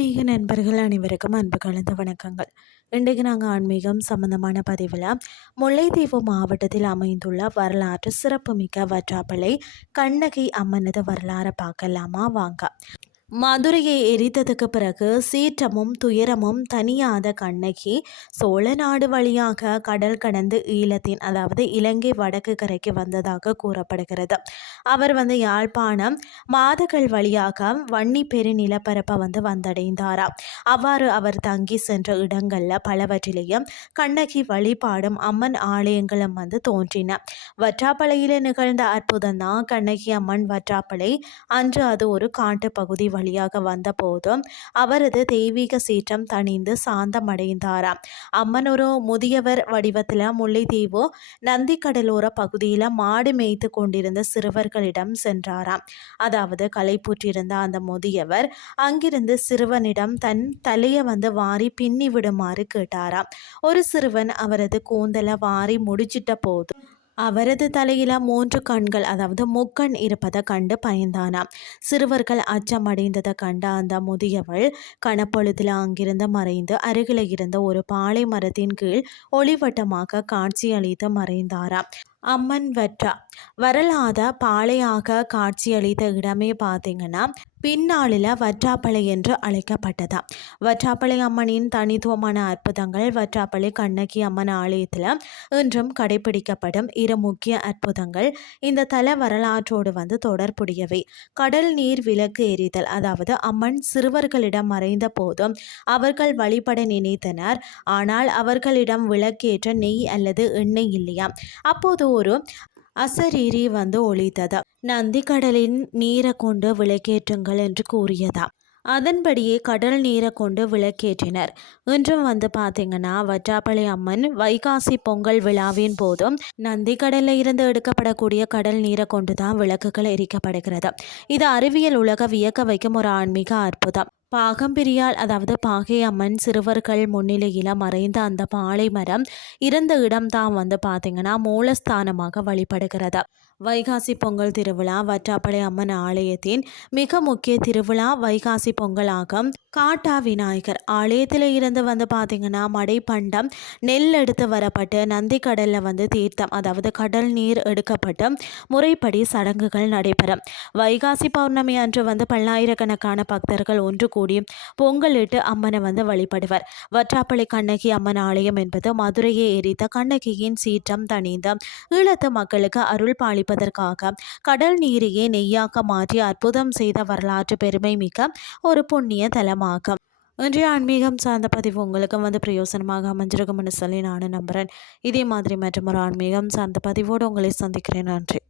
ஆன்மீக நண்பர்கள் அனைவருக்கும் அன்பு கலந்த வணக்கங்கள். இன்றைக்கு நாங்கள் ஆன்மீகம் சம்பந்தமான பதிவில் முல்லைத்தீவு மாவட்டத்தில் அமைந்துள்ள வரலாற்று சிறப்புமிக்க வற்றாப்பளை கண்ணகி அம்மனது வரலாறை பார்க்கலாமா வாங்க. மதுரையை எரித்ததுக்கு பிறகு சீற்றமும் துயரமும் தனியாத கண்ணகி சோழ நாடு வழியாக கடல் கடந்து ஈழத்தின் அதாவது இலங்கை வடக்கு கரைக்கு வந்ததாக கூறப்படுகிறது. அவர் யாழ்ப்பாணம் மாதகள் வழியாக வன்னி பெரு நிலப்பரப்பை வந்தடைந்தாராம். அவ்வாறு அவர் தங்கி சென்ற இடங்கள்ல பலவற்றிலேயும் கண்ணகி வழிபாடும் அம்மன் ஆலயங்களும் தோன்றின. வற்றாப்பளையில் நிகழ்ந்த அற்புதம் தான் கண்ணகி அம்மன் வற்றாப்பளை. அன்று அது ஒரு காட்டு பகுதி வழியாக வந்தபோதும் அவரது தெய்வீக சீற்றம் தணிந்து சாந்தமடைந்தாராம். அம்மன் ஒரு முதியவர் வடிவத்தில் முல்லைத்தீவு நந்தி கடலோர பகுதியில் மாடு மேய்த்து கொண்டிருந்த சிறுவர்களிடம் சென்றாராம். அதாவது களைப்புற்றிருந்த அந்த முதியவர் அங்கிருந்து சிறுவனிடம் தன் தலையை வாரி பின்னி விடுமாறு கேட்டாராம். ஒரு சிறுவன் அவரது கூந்தலை வாரி முடிச்சிட்ட போது அவரது தலையில 3 கண்கள் அதாவது முக்கண் இருப்பதை கண்டு பயந்தானாம். சிறுவர்கள் அச்சமடைந்ததை கண்ட அந்த முதியவள் கனப்பொழுதில் அங்கிருந்து மறைந்து அருகில் இருந்த ஒரு பாலை மரத்தின் கீழ் ஒளிவட்டமாக காட்சியளித்து மறைந்தாராம். அம்மன் வரலாத பாலையாக காட்சியளித்த இடமே பார்த்தீங்கன்னா பின்னாளில் வற்றாப்பளை என்று அழைக்கப்பட்டதா. வற்றாப்பளை அம்மனின் தனித்துவமான அற்புதங்கள் வற்றாப்பளை கண்ணகி அம்மன் ஆலயத்தில் இன்றும் கடைபிடிக்கப்படும் 2 முக்கிய அற்புதங்கள் இந்த தல வரலாற்றோடு தொடர்புடையவை. கடல் நீர் விளக்கு எரிதல், அதாவது அம்மன் சிறுவர்களிடம் மறைந்த போதும் அவர்கள் வழிபட நினைத்தனர். ஆனால் அவர்களிடம் விளக்கேற்ற நெய் அல்லது எண்ணெய் இல்லையா. அப்போது ஒரு அசரீரி ஒழித்தது. நந்தி கடலின் நீரை கொண்டு விளக்கேற்றுங்கள் என்று கூறியதா. அதன்படியே கடல் நீரை கொண்டு விளக்கேற்றினர். இன்றும் பார்த்தீங்கன்னா வற்றாப்பளை அம்மன் வைகாசி பொங்கல் விழாவின் போதும் நந்தி கடலில் இருந்து எடுக்கப்படக்கூடிய கடல் நீரை கொண்டு தான் விளக்குகள் எரிக்கப்படுகிறது. இது அறிவியல் உலக வியக்க வைக்கும் ஒரு ஆன்மீக அற்புதம். பாகம்பிரியால் அதாவது பாகை அம்மன் சிறுவர்கள் முன்னிலையில் மறைந்த அந்த பாலை மரம் இருந்த இடம்தான் பார்த்தீங்கன்னா மூலஸ்தானமாக வழிபடுகிறது. வைகாசி பொங்கல் திருவிழா வற்றாப்பளை அம்மன் ஆலயத்தின் மிக முக்கிய திருவிழா வைகாசி பொங்கலாகும். காட்டா விநாயகர் ஆலயத்தில் இருந்து பார்த்தீங்கன்னா மடைப்பண்டம் நெல் எடுத்து வரப்பட்டு நந்தி கடலில் தீர்த்தம் அதாவது கடல் நீர் எடுக்கப்பட்டு முறைப்படி சடங்குகள் நடைபெறும். வைகாசி பௌர்ணமி அன்று பல்லாயிரக்கணக்கான பக்தர்கள் ஒன்று கூடி பொங்கலிட்டு அம்மனை வழிபடுவர். வற்றாப்பளை கண்ணகி அம்மன் ஆலயம் என்பது மதுரையை எரித்த கண்ணகியின் சீற்றம் தணிந்த ஈழத்து மக்களுக்கு அருள் பாலிப்பதற்காக கடல் நீரையே நெய்யாக்க மாற்றி அற்புதம் செய்த வரலாற்று பெருமை மிக்க ஒரு புண்ணிய தலமாகும். இன்றைய ஆன்மீகம் சார்ந்த பதிவு உங்களுக்கு பிரயோசனமாக அமைஞ்சிருக்கும்னு சொல்லி நானும் நம்புகிறேன். இதே மாதிரி மற்றும் ஒரு ஆன்மீகம் சார்ந்த பதிவோடு உங்களை சந்திக்கிறேன். நன்றி.